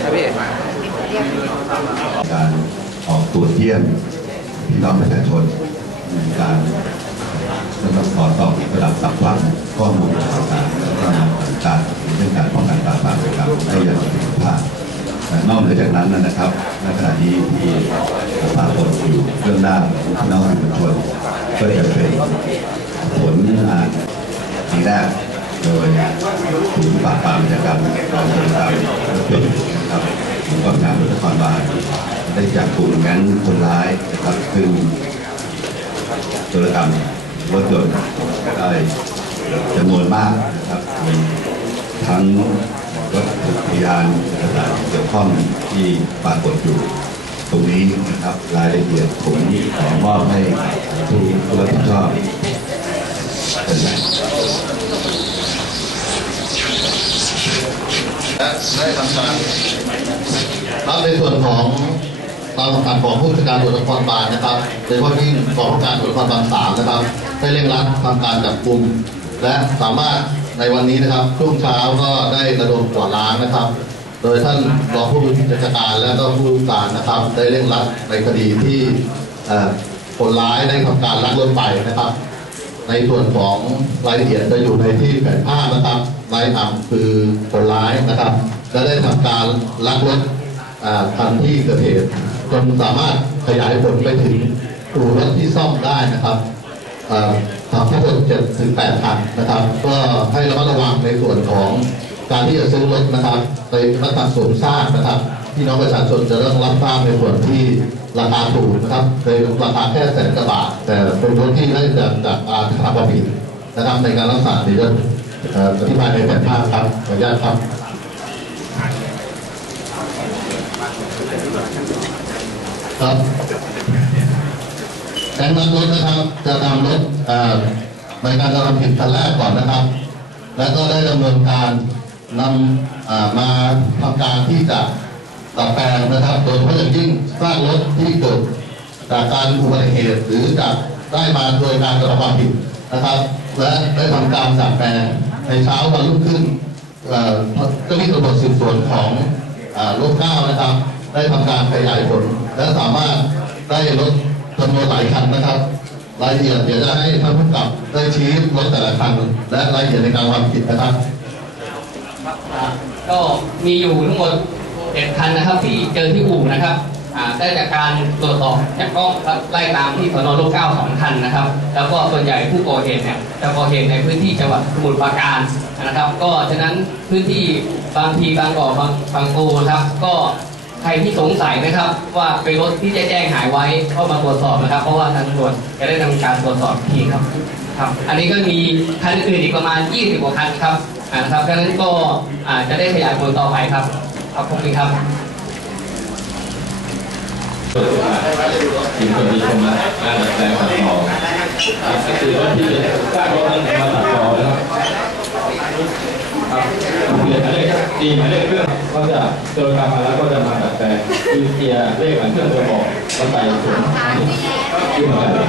ครับพี่การออกตรวจเยี่ยมพี่น้องประชาชนในการสำหรับขอตอบระดับสับฟังข้อมูลต่างๆแล้วก็ต่างๆเรื่องการป้องกันปราบปรามนะครับได้อย่างมีประสิทธิภาพนอกเหนือจากนั้นนะครับในขณะนี้ที่ปรากฏอยู่เบื้องหน้าพี่น้องประชาชนก็จะเป็นผลงานทีแรก โดยศูนย์ปราบปรามกิจกรรมการบริการรถยนต์นครับของกองการรถนครบาลได้จับกลุ่มแก๊งคนร้ายนะครับซึ่งธุรกรรมรถยนต์ได้จำนวนมากนะครับมีทั้งรถพยานเอกสารเกี่ยวข้องที่ปรากฏอยู่ตรงนี้นะครับรายละเอียดผมขอมอบให้ผู้รับผิดชอบเป็นไร และได้ทำการรับในส่วนของตามคำสั่งของผู้จัดการตรวจนครบาลนะครับโดยเฉพาะยิ่งกองผู้การตรวจนครบาลสามนะครับได้เร่งรัดทำการจับกลุ่มและสามารถในวันนี้นะครับช่วงเช้าก็ได้ระดมกวาดล้างนะครับ โดยท่านรองผู้บัญชาการและก็ผู้การนะครับ ได้เร่งรัดในคดีที่คนร้ายได้ทำการลักรถไปนะครับ ในส่วนของรายละเอียดจะอยู่ในที่แผนภาพนะครับ รายนำคือคนร้ายนะครับและได้ทำการลักรถอ่าทันที่เกิดเหตุจนสามารถขยายผลไปถึงอู่รถที่ซ่อมได้นะครับอ่าทำทั้งหมดเจ็ดถึงแปดคันนะครับ ก็ให้ระมัดระวังในส่วนของการที่จะซื้อรถนะครับในลักษณะสวมสร้างนะครับพี่น้องประชาชนจะต้องรับทราบในส่วนที่ราคาถูกนะครับในราคาแค่แสนกว่าบาทแต่เป็นรถที่ได้จากจากอาคาความผิดนะครับในการรักษาเดี๋ย วจะเอ่ออธิบายในแผนภาพครับขออนุญาตครับครับแก๊งนักรถนะครับ จะนำรถอ่อในการกระทำผิดคันแรกก่อนนะครับ แล้วก็ได้ดำเนินการนำอ่ามาทำการที่จะดัดแปลงนะครับ โดยเฉพาะอย่างยิ่งสร้างรถที่เกิดจากการอุบัติเหตุหรือจากได้มาโดยการกระทำความผิดนะครับ และได้ทำการดัดแปลง ในเช้าวันรุ่งขึ้นเจ้าหน้าที่ตำรวจสืบสวนของโลกเก้านะครับ ได้ทำการขยายผล และสามารถได้ลดจำนวนหลายคันนะครับรายละเอียดเดี๋ยวจะให้ท่านผู้กับได้ชี้รถแต่ละคันและรายละเอียดในการความผิดนะครับ ก็มีอยู่ทั้งหมดเจ็ดคันนะครับที่เจอที่อู่นะครับ ได้จากการตรวจสอบจากกล้องครับไล่ตามที่สนโลกเก้าสองคันนะครับ แล้วก็ส่วนใหญ่ผู้ก่อเหตุเนี่ยจะก่อเหตุในพื้นที่จังหวัดสมุทรปราการนะครับ ก็ฉะนั้นพื้นที่บางทีบางบ่อบางบางปูนะครับ ก็ใครที่สงสัยนะครับ ว่าเป็นรถที่จะแจ้งหายไว้เข้ามาตรวจสอบนะครับ เพราะว่าทางตำรวจจะได้ทำการตรวจสอบทีครับครับ อันนี้ก็มีคันอื่นอีกประมาณ 20กว่าคันครับอ่านะครับดังนั้นก็อ่าจะได้ขยายผลต่อไปครับขอบคุณครับ มีคนมีคนมามาดัดแปลงตัดต่อก็คือรถที่สร้างรถนั้นมาตัดต่อนะครับครับเปลี่ยนหมายเลขดีหมายเลขเครื่องก็จะโดยการมาแล้วก็จะมาดัดแปลงคือเกียร์เลขหมายเครื่องตัวบอกมาใส่ถุงที่เหมือนกัน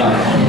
ครับ